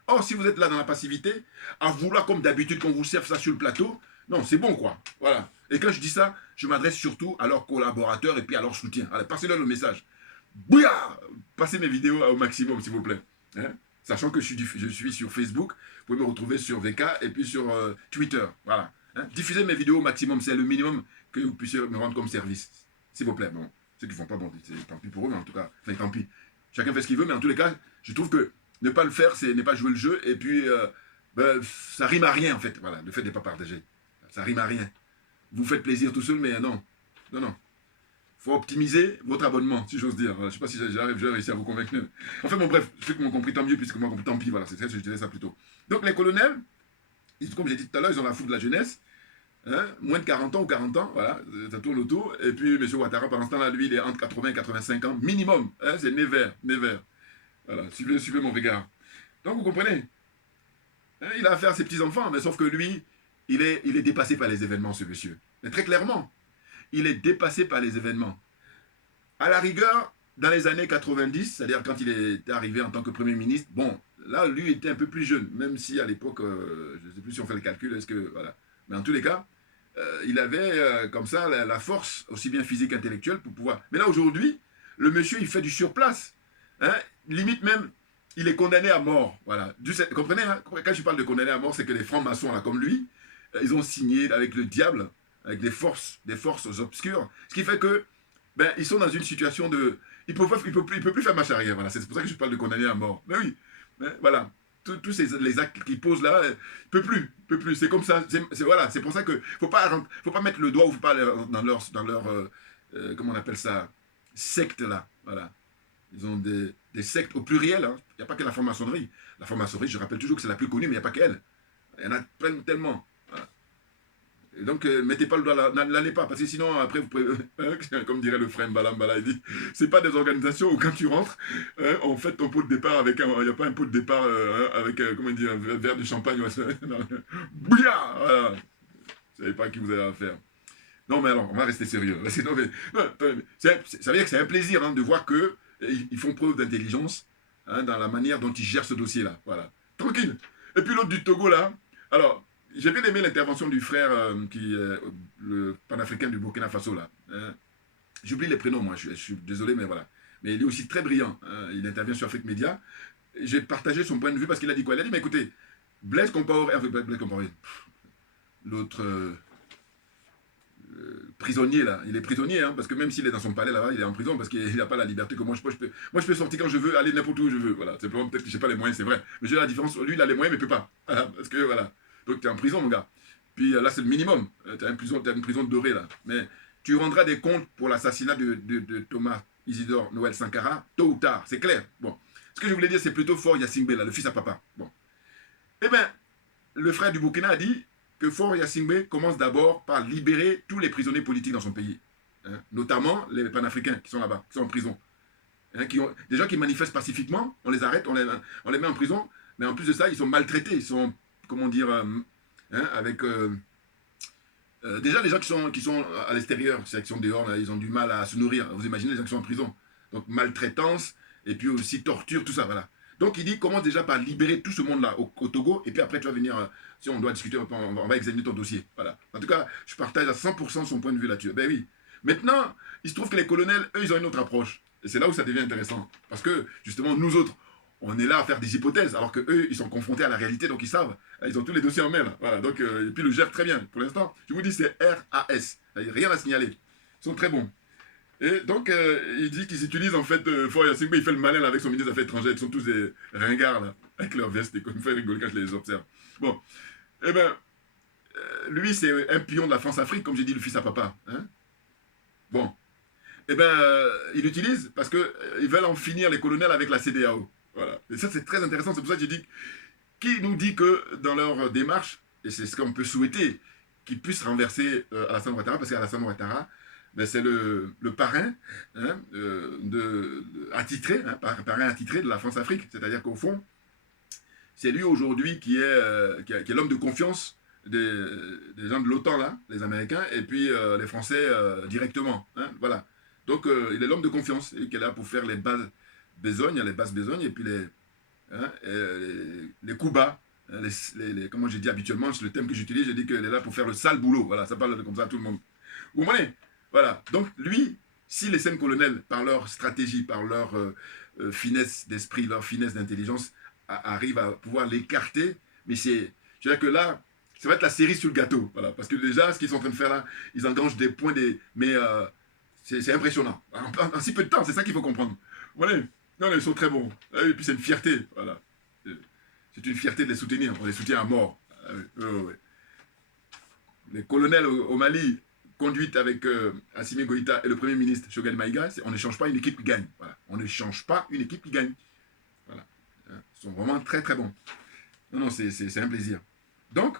Or, si vous êtes là dans la passivité, à vouloir comme d'habitude qu'on vous serve ça sur le plateau, non, c'est bon quoi. Voilà. Et quand je dis ça, je m'adresse surtout à leurs collaborateurs et puis à leur soutien. Allez, passez-leur le message. Bouya! Passez mes vidéos au maximum, s'il vous plaît. Hein? Sachant que je suis sur Facebook, vous pouvez me retrouver sur VK et puis sur Twitter. Voilà. Hein? Diffusez mes vidéos au maximum, c'est le minimum que vous puissiez me rendre comme service. S'il vous plaît. Bon, ceux qui ne font pas, bon, tant pis pour eux, mais en tout cas, enfin, tant pis. Chacun fait ce qu'il veut, mais en tous les cas, je trouve que ne pas le faire, c'est ne pas jouer le jeu, et puis ben, ça rime à rien en fait, voilà, le fait de ne pas partager. Ça rime à rien. Vous faites plaisir tout seul, mais non. Non, non. Il faut optimiser votre abonnement, si j'ose dire. Voilà, je ne sais pas si j'ai réussi à vous convaincre. Enfin bon, bref, ceux qui m'ont compris, tant mieux, puisque moi, tant pis, voilà, c'est ça, je dirais ça plutôt. Donc les colonels, comme j'ai dit tout à l'heure, ils ont la foule de la jeunesse, hein, moins de 40 ans ou 40 ans, voilà, ça tourne autour, et puis M. Ouattara, pendant ce temps-là, lui, il est entre 80 et 85 ans, minimum, hein, c'est né vert, né vert. Voilà, suivez mon regard. Donc vous comprenez, hein, il a affaire à ses petits-enfants, mais sauf que lui, il est dépassé par les événements, ce monsieur. Mais très clairement, il est dépassé par les événements. À la rigueur, dans les années 90, c'est-à-dire quand il est arrivé en tant que Premier ministre, bon, là, lui était un peu plus jeune, même si à l'époque, je ne sais plus si on fait le calcul, est-ce que, voilà. Mais en tous les cas, il avait comme ça la force, aussi bien physique qu'intellectuelle, pour pouvoir... Mais là, aujourd'hui, le monsieur, il fait du surplace. Hein, limite même, il est condamné à mort. Voilà. Comprenez, hein, quand je parle de condamné à mort, c'est que les francs-maçons, là, comme lui, ils ont signé avec le diable, avec des forces obscures. Ce qui fait que, ben, ils sont dans une situation de... Il ne peut plus faire marche arrière. Voilà. C'est pour ça que je parle de condamné à mort. Mais oui, mais voilà. Tous les actes qu'ils posent là, il ne peut plus. C'est comme ça. Voilà. C'est pour ça qu'il ne faut pas mettre le doigt ou faut pas dans leur comment on appelle ça, secte là. Voilà. Ils ont des sectes au pluriel. Hein. Il n'y a pas que la franc-maçonnerie. La franc-maçonnerie, je rappelle toujours que c'est la plus connue, mais il n'y a pas qu'elle. Il y en a tellement. Voilà. Et donc, mettez pas le doigt, n'allez pas, parce que sinon, après, vous pouvez, comme dirait le frère Mbala, il dit, c'est pas des organisations où quand tu rentres, on fait ton pot de départ avec il n'y a pas un pot de départ avec, comment dire, un verre de champagne. Bouya! Voilà. Vous ne savez pas à qui vous avez affaire. Non, mais alors, on va rester sérieux. Ça veut dire que c'est un plaisir hein, de voir que ils font preuve d'intelligence hein, dans la manière dont ils gèrent ce dossier-là. Voilà. Tranquille. Et puis l'autre du Togo, là. Alors, j'ai bien aimé l'intervention du frère le panafricain du Burkina Faso, là. J'oublie les prénoms, moi. Je suis désolé, mais voilà. mais il est aussi très brillant. Hein. Il intervient sur Afrique Média. J'ai partagé son point de vue parce qu'il a dit quoi? Il a dit, mais écoutez, Blaise Compaoré, l'autre prisonnier là, il est prisonnier, hein, parce que même s'il est dans son palais là-bas, il est en prison parce qu'il n'a pas la liberté que moi je peux sortir quand je veux, aller n'importe où je veux. Voilà, simplement peut-être que j'ai pas les moyens, c'est vrai. Mais j'ai la différence, lui il a les moyens mais il peut pas. Voilà, parce que voilà. Donc tu es en prison mon gars. Puis là c'est le minimum. Tu as une prison dorée là. Mais tu rendras des comptes pour l'assassinat de Thomas Isidore Noël Sankara, tôt ou tard, c'est clair. Bon. Ce que je voulais dire, c'est plutôt Faure Gnassingbé, là, le fils à papa. Bon. Eh bien, le frère du Burkina a dit que Faure Gnassingbé commence d'abord par libérer tous les prisonniers politiques dans son pays. Hein, notamment les panafricains qui sont là-bas, qui sont en prison. Hein, des gens qui manifestent pacifiquement, on les arrête, on les met en prison, mais en plus de ça, ils sont maltraités, ils sont, comment dire, avec... déjà, les gens qui sont à l'extérieur, qui sont dehors, là, ils ont du mal à se nourrir. Vous imaginez les gens qui sont en prison. Donc, maltraitance, et puis aussi torture, tout ça, voilà. Donc, il dit, commence déjà par libérer tout ce monde-là au Togo, et puis après, tu vas venir, si on doit discuter, on va examiner ton dossier, voilà. En tout cas, je partage à 100% son point de vue là-dessus. Ben oui. Maintenant, il se trouve que les colonels, eux, ils ont une autre approche. Et c'est là où ça devient intéressant. Parce que, justement, nous autres, on est là à faire des hypothèses, alors qu'eux, ils sont confrontés à la réalité, donc ils savent. Ils ont tous les dossiers en main, là. Voilà, donc, et puis ils le gèrent très bien. Pour l'instant, je vous dis, c'est RAS. Rien à signaler. Ils sont très bons. Et donc, il dit qu'ils utilisent en fait Faure Gnassingbé, il fait le malin là, avec son ministre des Affaires étrangères, ils sont tous des ringards là, avec leur veste, et comme il fait rigoler quand je les observe. Bon, eh ben, lui c'est un pion de la France-Afrique, comme j'ai dit, le fils à papa. Hein. Bon, eh ben, il utilise parce qu'ils veulent en finir les colonels avec la CEDEAO. Voilà, et ça c'est très intéressant, c'est pour ça que j'ai dit, qui nous dit que dans leur démarche, et c'est ce qu'on peut souhaiter, qu'ils puissent renverser Alassane Ouattara, parce qu'Alassane Ouattara, ben c'est le parrain hein, attitré, hein, parrain attitré de la France-Afrique. C'est-à-dire qu'au fond, c'est lui aujourd'hui qui est l'homme de confiance des gens de l'OTAN, là, les Américains, et puis les Français directement. Hein, voilà. Donc, il est l'homme de confiance, et qui est là pour faire les bases besognes, et puis les coups bas. Comment j'ai dit habituellement, c'est le thème que j'utilise, j'ai dit qu'il est là pour faire le sale boulot. Voilà, ça parle comme ça à tout le monde. Vous comprenez? Voilà. Donc, lui, si les scènes colonels, par leur stratégie, par leur finesse d'esprit, leur finesse d'intelligence, arrivent à pouvoir l'écarter, mais c'est... Je veux dire que là, ça va être la cerise sur le gâteau. Voilà. Parce que déjà, ce qu'ils sont en train de faire là, ils engrangent des points, mais c'est impressionnant. En si peu de temps, c'est ça qu'il faut comprendre. Voilà. Non, ils sont très bons. Et puis c'est une fierté. Voilà. C'est une fierté de les soutenir. On les soutient à mort. Les colonels au Mali, conduite avec Assimi Goïta et le Premier ministre Choguel Maïga, on ne change pas une équipe qui gagne. Voilà. On ne change pas une équipe qui gagne. Voilà. Ils sont vraiment très très bons. Non, c'est un plaisir. Donc,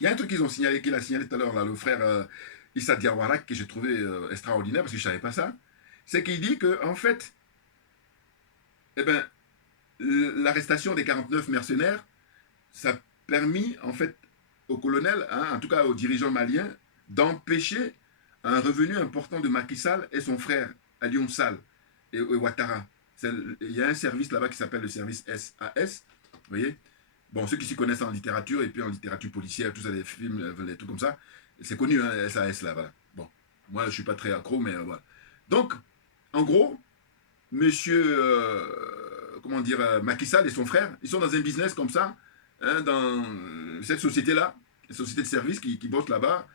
il y a un truc qu'il a signalé tout à l'heure, là, le frère Issa Diawara, que j'ai trouvé extraordinaire, parce que je ne savais pas ça. C'est qu'il dit que, en fait, eh ben, l'arrestation des 49 mercenaires, ça a permis, en fait, au colonel, hein, en tout cas aux dirigeants maliens, d'empêcher un revenu important de Macky Sall et son frère, Alioune Sall et Ouattara. Il y a un service là-bas qui s'appelle le service SAS, vous voyez. Bon, ceux qui s'y connaissent en littérature, et puis en littérature policière, tout ça, les films, les trucs comme ça, c'est connu, hein, SAS là, voilà. Bon, moi je ne suis pas très accro, mais voilà. Donc, en gros, monsieur, comment dire, Macky Sall et son frère, ils sont dans un business comme ça, hein, dans cette société-là, une société de service qui bosse là-bas.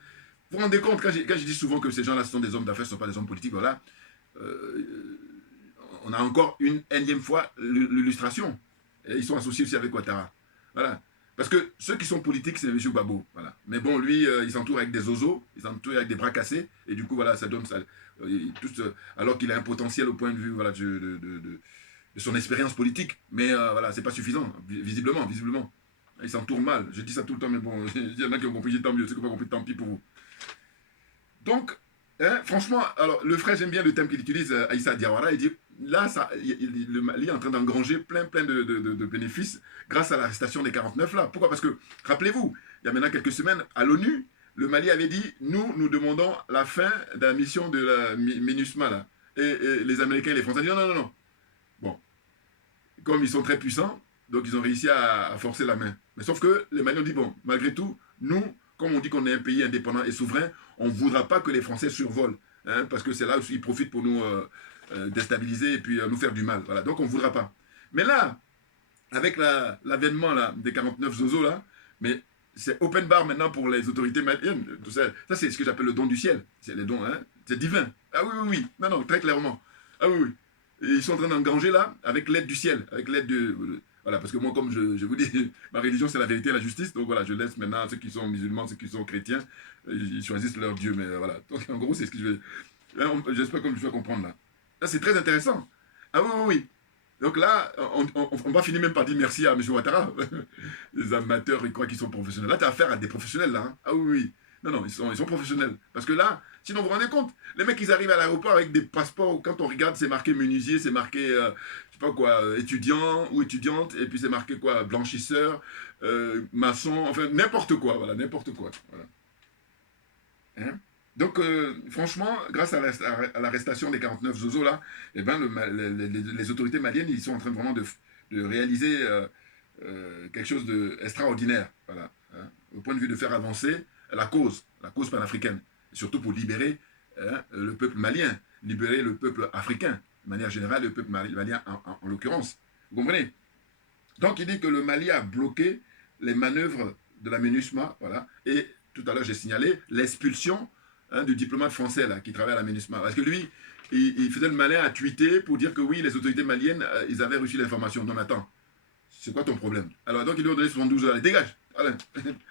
Vous vous rendez compte, quand je dis souvent que ces gens-là sont des hommes d'affaires, ce ne sont pas des hommes politiques, voilà, on a encore une énième fois l'illustration. Et ils sont associés aussi avec Ouattara. Voilà. Parce que ceux qui sont politiques, c'est M. Gbagbo. Voilà. Mais bon, lui, il s'entoure avec des oseaux, il s'entoure avec des bras cassés, et du coup, voilà, ça donne ça. Alors qu'il a un potentiel au point de vue voilà, de son expérience politique. Mais voilà, c'est pas suffisant, visiblement. Il s'entoure mal. Je dis ça tout le temps, mais bon, il y en a qui ont compris, tant mieux. Ceux qui n'ont pas compris, tant pis pour vous. Donc, hein, franchement, alors, le frère, j'aime bien le thème qu'il utilise, Issa Diawara, il dit, là, le Mali est en train d'engranger plein de bénéfices grâce à l'arrestation des 49 là. Pourquoi? Parce que, rappelez-vous, il y a maintenant quelques semaines, à l'ONU, le Mali avait dit, nous demandons la fin de la mission de la MINUSMA, là. Et les Américains et les Français disent, non. Bon, comme ils sont très puissants, donc ils ont réussi à forcer la main. Mais sauf que les Maliens ont dit, bon, malgré tout, nous, comme on dit qu'on est un pays indépendant et souverain, on ne voudra pas que les Français survolent, hein, parce que c'est là où ils profitent pour nous déstabiliser et puis nous faire du mal. Voilà, donc on ne voudra pas. Mais là, avec l'avènement des 49 Zozo, là, mais c'est open bar maintenant pour les autorités maliennes. Tout ça, c'est ce que j'appelle le don du ciel. C'est les dons, hein, c'est divin. Ah oui, oui, oui. Non, non, très clairement. Ah oui, oui. Et ils sont en train d'engranger là, avec l'aide du ciel, avec l'aide de... Voilà, parce que moi, comme je vous dis, ma religion, c'est la vérité et la justice. Donc voilà, je laisse maintenant ceux qui sont musulmans, ceux qui sont chrétiens, ils choisissent leur Dieu. Mais voilà, donc en gros, c'est ce que je vais... J'espère que je vais comprendre là. Là, c'est très intéressant. Ah oui, oui, oui. Donc là, on va finir même par dire merci à M. Ouattara. Les amateurs, ils croient qu'ils sont professionnels. Là, tu as affaire à des professionnels, là. Hein. Ah oui, oui. Non, non, ils sont professionnels. Parce que là, sinon, vous vous rendez compte, les mecs, ils arrivent à l'aéroport avec des passeports. Quand on regarde, c'est marqué menuisier, c'est marqué, je sais pas quoi, étudiant ou étudiante, et puis c'est marqué quoi, blanchisseur, maçon, enfin, n'importe quoi, voilà, n'importe quoi. Voilà. Hein? Donc, franchement, grâce à l'arrestation des 49 Zozo, là, eh ben, les autorités maliennes, ils sont en train vraiment de réaliser quelque chose d'extraordinaire, voilà, hein, au point de vue de faire avancer la cause panafricaine, et surtout pour libérer le peuple malien, libérer le peuple africain, de manière générale, le peuple malien en l'occurrence. Vous comprenez? Donc, il dit que le Mali a bloqué les manœuvres de la MINUSMA, voilà, et tout à l'heure, j'ai signalé l'expulsion du diplomate français là, qui travaille à la MINUSMA. Parce que lui, il faisait le malin à tweeter pour dire que oui, les autorités maliennes, ils avaient reçu l'information. Non, mais attends, c'est quoi ton problème? Alors, donc, il lui a donné 72 heures. Allez, dégage. Allez.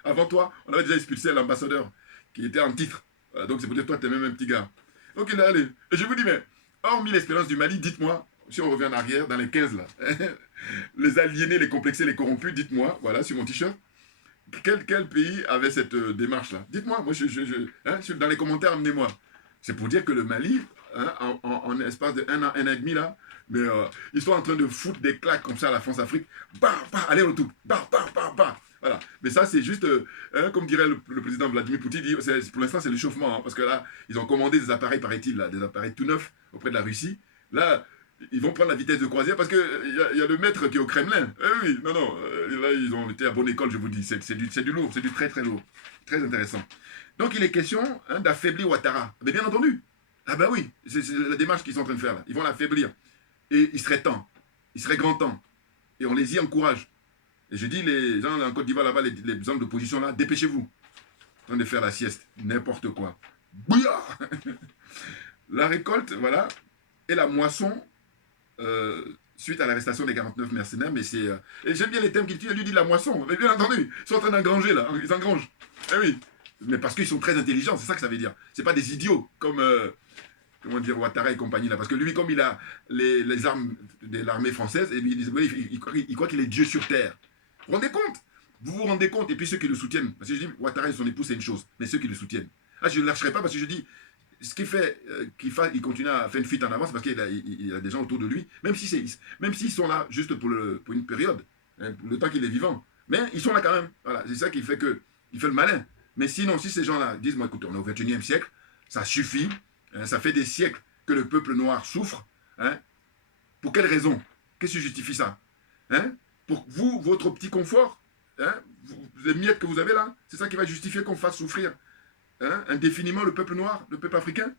Avant toi, on avait déjà expulsé l'ambassadeur qui était en titre. Voilà, donc, c'est peut-être toi, tu es même un petit gars. Donc, il est allé. Et je vous dis, mais, hormis l'expérience du Mali, dites-moi, si on revient en arrière, dans les 15 là, les aliénés, les complexés, les corrompus, dites-moi, voilà, sur mon t-shirt, quel pays avait cette démarche-là? Dites-moi, moi, dans les commentaires, amenez-moi. C'est pour dire que le Mali, hein, en espace de 1 an, 1 an et demi, là, mais, ils sont en train de foutre des claques comme ça à la France-Afrique. Bah, bah, allez, retour. Bah, bah, bah, bah. Voilà. Mais ça, c'est juste, comme dirait le président Vladimir Poutine, pour l'instant, c'est l'échauffement. Hein, parce que là, ils ont commandé des appareils, paraît-il, là, des appareils tout neufs auprès de la Russie. Là, ils vont prendre la vitesse de croisière parce qu'il y a le maître qui est au Kremlin. Eh oui, non, non. Là, ils ont été à bonne école, je vous dis. C'est du lourd, c'est du très, très lourd. Très intéressant. Donc, il est question d'affaiblir Ouattara. Mais bien entendu. Ah ben oui, c'est la démarche qu'ils sont en train de faire là. Ils vont l'affaiblir. Et il serait temps. Il serait grand temps. Et on les y encourage. Et je dis, les gens en Côte d'Ivoire là-bas, les hommes d'opposition là, dépêchez-vous. En train de faire la sieste. N'importe quoi. Bouillard. La récolte, voilà. Et la moisson, suite à l'arrestation des 49 mercenaires, mais c'est... et j'aime bien les thèmes qu'il tient, lui dit la moisson, mais bien entendu, ils sont en train d'engranger là, ils engrangent. Eh oui, mais parce qu'ils sont très intelligents, c'est ça que ça veut dire. C'est pas des idiots comme, comment dire, Ouattara et compagnie là, parce que lui, comme il a les armes de l'armée française, et il croit qu'il est Dieu sur terre. Vous vous rendez compte? Vous vous rendez compte? Et puis ceux qui le soutiennent, parce que je dis, Ouattara et son épouse, c'est une chose, mais ceux qui le soutiennent. Ah, je ne lâcherai pas parce que je dis, ce qui fait qu'il continue à faire une fuite en avance, parce qu'il a des gens autour de lui, même s'ils sont là juste pour une période, hein, le temps qu'il est vivant, mais ils sont là quand même. Voilà, c'est ça qui fait qu'il fait le malin. Mais sinon, si ces gens-là disent, moi écoute, on est au 21e siècle, ça suffit, hein, ça fait des siècles que le peuple noir souffre, hein, pour quelle raison? Qu'est-ce qui justifie ça, hein? Pour vous, votre petit confort, hein, les miettes que vous avez là, c'est ça qui va justifier qu'on fasse souffrir indéfiniment le peuple noir, le peuple africain?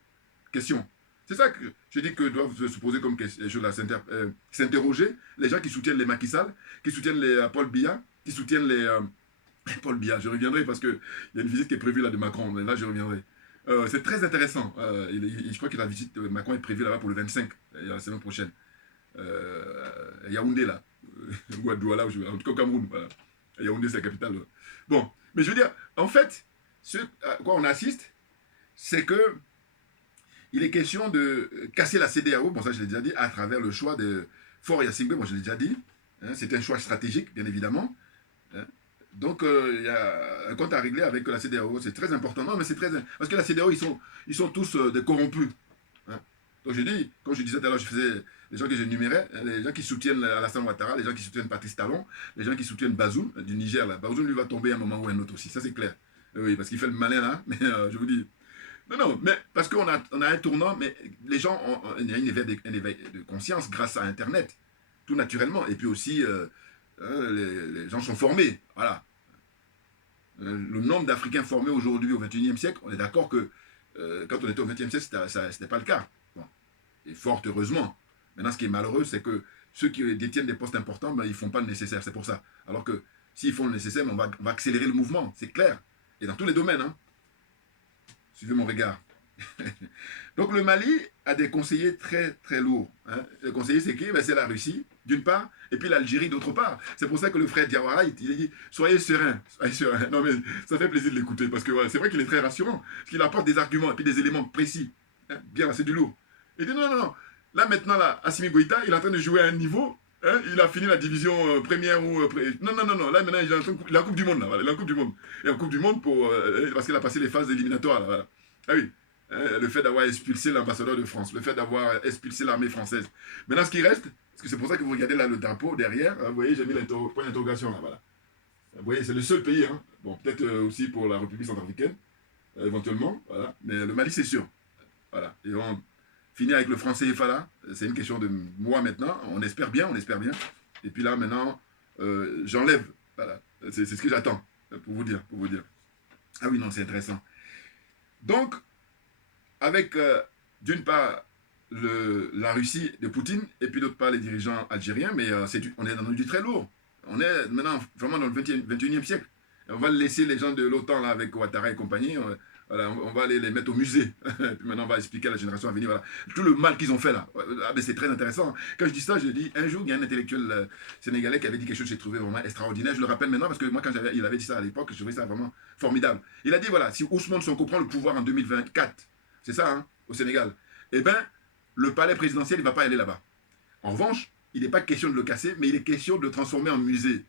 Question. C'est ça que je dis que doivent se poser comme question, s'interroger les gens qui soutiennent les Macky Sall, qui soutiennent les Paul Biya, qui soutiennent les... Paul Biya, je reviendrai parce qu'il y a une visite qui est prévue là de Macron, mais là je reviendrai. C'est très intéressant. Je crois que la visite de Macron est prévue là-bas pour le 25, la semaine prochaine. Yaoundé là, ou à Douala, en tout cas au Cameroun. Voilà. Yaoundé c'est la capitale. Bon, mais je veux dire, en fait, ce à quoi on assiste, c'est que il est question de casser la CEDEAO, bon ça je l'ai déjà dit, à travers le choix de Faure Gnassingbé, moi je l'ai déjà dit, hein, c'est un choix stratégique, bien évidemment. Hein. Donc il y a un compte à régler avec la CEDEAO, c'est très important, non mais c'est très... Parce que la CEDEAO, ils sont tous des corrompus. Hein. Donc je dis, comme je disais tout à l'heure, je faisais les gens que j'énumérais, les gens qui soutiennent Alassane Ouattara, les gens qui soutiennent Patrice Talon, les gens qui soutiennent Bazoum du Niger, là. Bazoum lui va tomber à un moment ou à un autre aussi, ça c'est clair. Oui, parce qu'il fait le malin là, mais je vous dis... Non, non, mais parce qu'on a un tournant, mais les gens ont un éveil de conscience grâce à Internet, tout naturellement. Et puis aussi, les gens sont formés, voilà. Le nombre d'Africains formés aujourd'hui au XXIe siècle, on est d'accord que quand on était au XXe siècle, ce n'était pas le cas. Bon. Et fort heureusement. Maintenant, ce qui est malheureux, c'est que ceux qui détiennent des postes importants, ben, ils ne font pas le nécessaire, c'est pour ça. Alors que s'ils font le nécessaire, on va accélérer le mouvement, c'est clair. Et dans tous les domaines. Hein. Suivez mon regard. Donc le Mali a des conseillers très très lourds. Hein. Le conseiller c'est qui? Ben, c'est la Russie, d'une part, et puis l'Algérie d'autre part. C'est pour ça que le frère Diawara, il dit soyez serein, soyez serein. Non mais ça fait plaisir de l'écouter, parce que ouais, c'est vrai qu'il est très rassurant, parce qu'il apporte des arguments et puis des éléments précis. Hein. Bien, c'est du lourd. Il dit non, non, non. Là maintenant, là, Assimi Goïta, il est en train de jouer à un niveau. Hein, il a fini la division première ou... non, non, non, non. Là maintenant, il est en Coupe du Monde. Là, voilà, il est en Coupe du Monde. Et en Coupe du Monde parce qu'il a passé les phases éliminatoires. Là, voilà. Ah oui. Le fait d'avoir expulsé l'ambassadeur de France, le fait d'avoir expulsé l'armée française. Maintenant, ce qui reste, parce que c'est pour ça que vous regardez là le drapeau derrière, hein, vous voyez, j'ai mis point d'interrogation là, voilà. Vous voyez, c'est le seul pays, hein. Bon, peut-être aussi pour la République centrafricaine, éventuellement, voilà. Mais le Mali, c'est sûr. Voilà. Et on finit avec le franc CFA là, c'est une question de mois maintenant, on espère bien, on espère bien. Et puis là, maintenant, j'enlève, voilà. C'est ce que j'attends, pour vous dire, pour vous dire. Ah oui, non, c'est intéressant. Donc, avec, d'une part, la Russie de Poutine, et puis d'autre part, les dirigeants algériens, mais on est dans du très lourd. On est maintenant vraiment dans le 21e siècle. Et on va laisser les gens de l'OTAN, là, avec Ouattara et compagnie, voilà, on va les mettre au musée. Et puis maintenant, on va expliquer à la génération à venir, voilà, tout le mal qu'ils ont fait là. Ah, mais c'est très intéressant. Quand je dis ça, je dis, un jour, il y a un intellectuel sénégalais qui avait dit quelque chose que j'ai trouvé vraiment extraordinaire. Je le rappelle maintenant, parce que moi, quand il avait dit ça à l'époque, je trouvais ça vraiment formidable. Il a dit, voilà, si Ousmane Sonko prend le pouvoir en 2024, c'est ça, hein, au Sénégal. Eh bien, le palais présidentiel, il ne va pas aller là-bas. En revanche, il n'est pas question de le casser, mais il est question de le transformer en musée.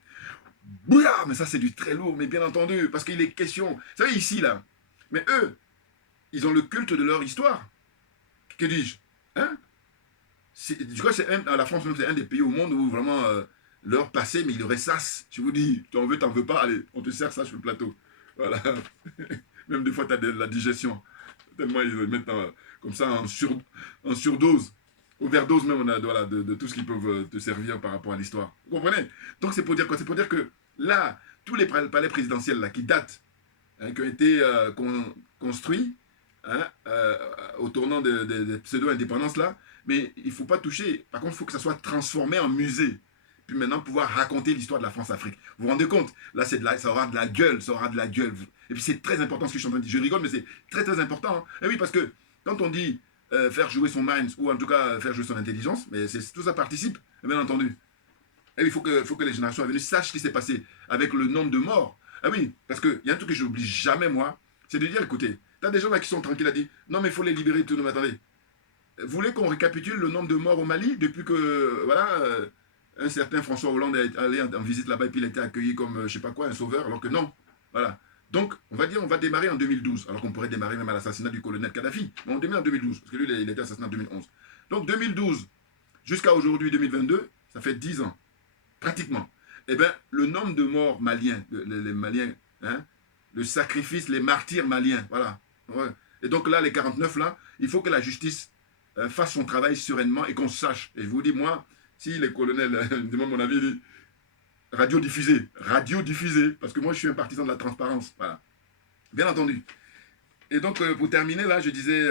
Bouah, mais ça, c'est du très lourd, mais bien entendu, parce qu'il est question... Vous savez, ici, là, mais eux, ils ont le culte de leur histoire. Que dis-je? Hein? Je crois que la France, c'est un des pays au monde où vraiment leur passé, mais il aurait sas. Je vous dis, tu en veux, t'en veux pas, allez, on te sert ça sur le plateau. Voilà. Même des fois, tu as de la digestion. Tellement ils mettent comme ça en surdose, overdose même voilà, de tout ce qu'ils peuvent te servir par rapport à l'histoire. Vous comprenez? Donc c'est pour dire quoi? C'est pour dire que là, tous les palais présidentiels là, qui datent, hein, qui ont été construits hein, au tournant des pseudo-indépendances là, mais il ne faut pas toucher. Par contre, il faut que ça soit transformé en musée. Puis maintenant, pouvoir raconter l'histoire de la France-Afrique. Vous vous rendez compte? Là, ça aura de la gueule, ça aura de la gueule. Et puis c'est très important ce que je suis en train de dire. Je rigole, mais c'est très très important. Hein. Et oui, parce que quand on dit faire jouer son mind, ou en tout cas faire jouer son intelligence, mais tout ça participe, bien entendu. Et oui, il faut que les générations à venir sachent ce qui s'est passé avec le nombre de morts. Ah oui, parce qu'il y a un truc que je n'oublie jamais, moi, c'est de dire, écoutez, tu as des gens là qui sont tranquilles à dire, non mais il faut les libérer tout, mais attendez. Vous voulez qu'on récapitule le nombre de morts au Mali depuis que, voilà... un certain François Hollande est allé en visite là-bas et puis il a été accueilli comme, je ne sais pas quoi, un sauveur, alors que non. Voilà. Donc, on va dire, on va démarrer en 2012, alors qu'on pourrait démarrer même à l'assassinat du colonel Kadhafi. Mais on démarre en 2012, parce que lui, il a été assassiné en 2011. Donc, 2012 jusqu'à aujourd'hui, 2022, ça fait 10 ans, pratiquement. Eh bien, le nombre de morts maliens, les Maliens, hein, le sacrifice, les martyrs maliens, voilà. Ouais. Et donc là, les 49, là, il faut que la justice fasse son travail sereinement et qu'on sache. Et je vous dis, moi, si les colonels me demandent mon avis, radiodiffusé, parce que moi je suis un partisan de la transparence, voilà, bien entendu. Et donc pour terminer là, je disais,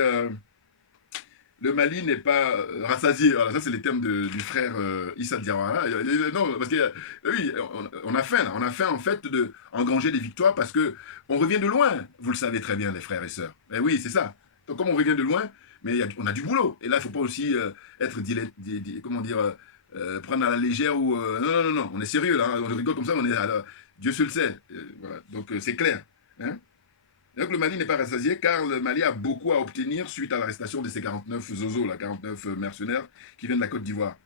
le Mali n'est pas rassasié, voilà, ça c'est les termes du frère Issa Diawara, non, parce que oui, on a faim en fait de engranger des victoires parce que on revient de loin, vous le savez très bien les frères et sœurs, et oui c'est ça, donc comme on revient de loin, mais on a du boulot, et là il ne faut pas aussi être, comment dire, prendre à la légère ou... non, on est sérieux là, on rigole comme ça, on est Dieu seul sait. Voilà. Donc c'est clair. Hein? Donc le Mali n'est pas rassasié car le Mali a beaucoup à obtenir suite à l'arrestation de ces 49 zozos, là, 49 mercenaires qui viennent de la Côte d'Ivoire.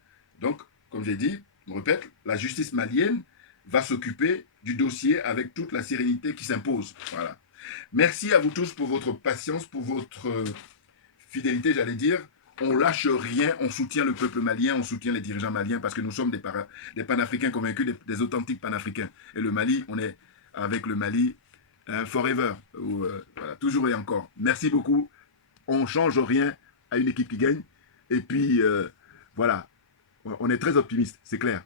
Donc, comme j'ai dit, je répète, la justice malienne va s'occuper du dossier avec toute la sérénité qui s'impose. Voilà. Merci à vous tous pour votre patience, pour votre fidélité, j'allais dire. On lâche rien, on soutient le peuple malien, on soutient les dirigeants maliens parce que nous sommes des panafricains convaincus, des authentiques panafricains. Et le Mali, on est avec le Mali forever, voilà, toujours et encore. Merci beaucoup. On ne change rien à une équipe qui gagne. Et puis, voilà, on est très optimiste, c'est clair.